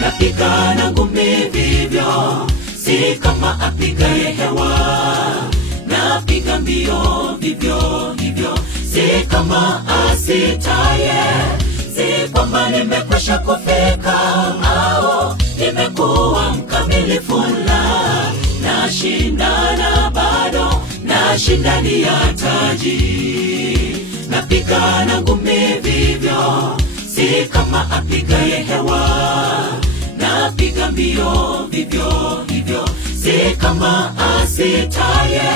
Napigana ngumi vivyo, si kama apigaye hewa. Napiga mbio vivyo hivyo, si kama asitaye. Si kwamba nimekwisha kufika au nimekuwa mkamilifu, la. Nashindana bado, nashindani ya taji. Napigana ngumi vivyo, si kama apigaye hewa. Napiga mbio vivyo hivyo, si kama asitaye.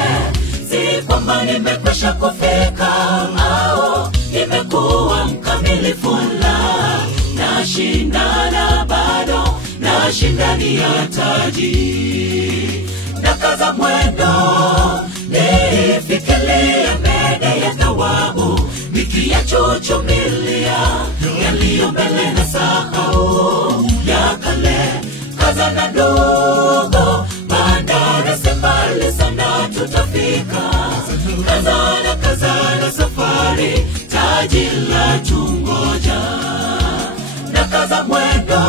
Si kwamba nimekwisha kufika au nimekuwa mkamilifu, la. Nashindana bado, nashindani ya taji. Nakaza mwendo, nifikiria mbele ya thawabu, nikiyachuchumilia yaliyo mbele na sahau ya kale. Kaza na ndogo, bandari si mbali sana, tutafika. Kaza na safari, taji la tungoja. Nakaza mwendo,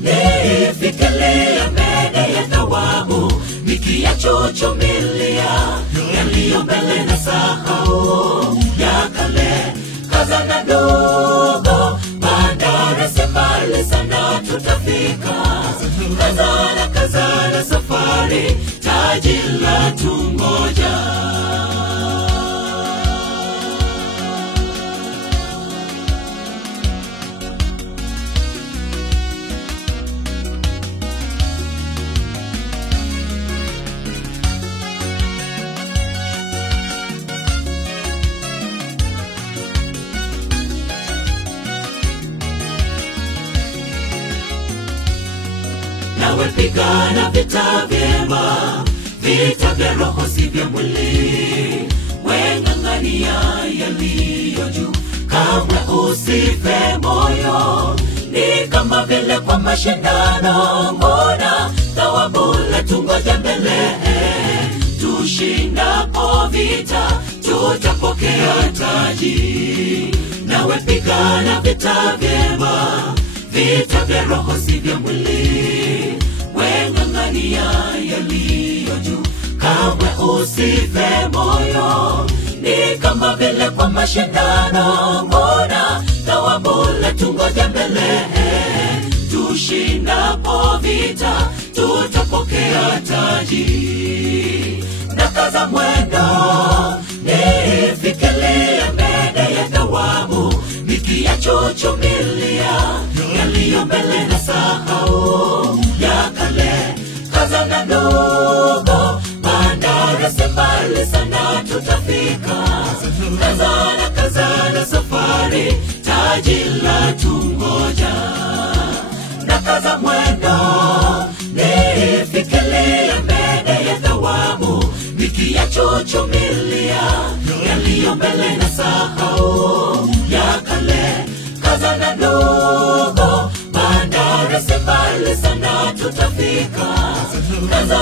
nifikiria mbele ya thawabu, nikiyachuchumilia yaliyo mbele na sahau ya kale. Kaza na ndogo, bandari si mbali sana, tutafika. Kaza na safari, taji la tungoja. Nawe pigana vita vyema, vita vya roho si vya mwili. Weng'ang'ania yaliyo juu, kamwe usife moyo. Ni kama vile kwa mashindano, mbona thawabu latungoja mbele. Tushindapo vita, tutapokea taji. Nawe pigana vita vyema, vita vya roho si vya mwili. Weng'ang'ania yaliyo juu, kamwe usife moyo. Ni kama vile kwa mashindano, mbona thawabu latungoja mbele. Tushindapo vita, tutapokea taji. Nakaza mwendo, nifikiria mbele ya thawabu, nikiyachuchumilia yaliyo mbele na sahau ya kale. Kaza na ndogo, bandari si mbali sana, tutafika. Kaza na safari, taji la tungoja. Nakaza mwendo, nifikiria mbele ya thawabu, nikiyachuchumilia yaliyo mbele na sahau ya kale. Kaza na ndogo, bandari si mbali sana, tutafika. Kaza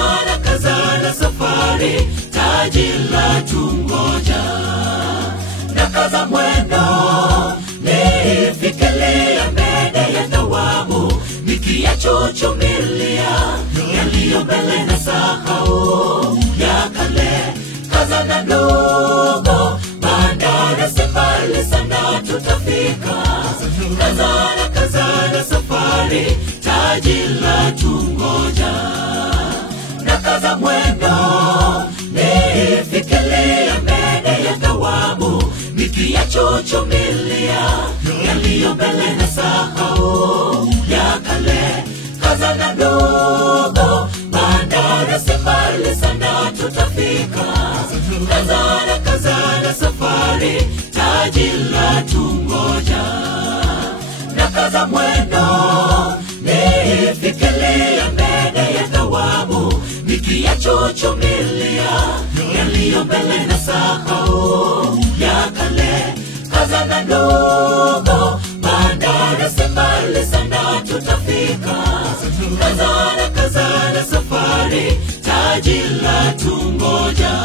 na safari, taji la tungoja. Nakaza mwendo, nifikiria mbele ya thawabu, nikiyachuchumilia yaliyo mbele na sahau ya kale. Kaza na ndogo, bandari si mbali sana, tutafika. Kaza na safari, taji la tungoja. Nakaza mwendo, nifikiria mbele ya thawabu, nikiyachuchumilia yaliyo mbele na sahau ya kale. Kaza na ndogo, bandari si mbali sana, tutafika. Kaza na safari, taji la tungoja. Nakaza mwendo, nifikiria mbele ya thawabu, tunachuchumilia yaliyo mbele na sahau ya kale. Kazana ndogo, bandari si mbali sana tutafika. Kazana, kazana safari, taji la tungoja.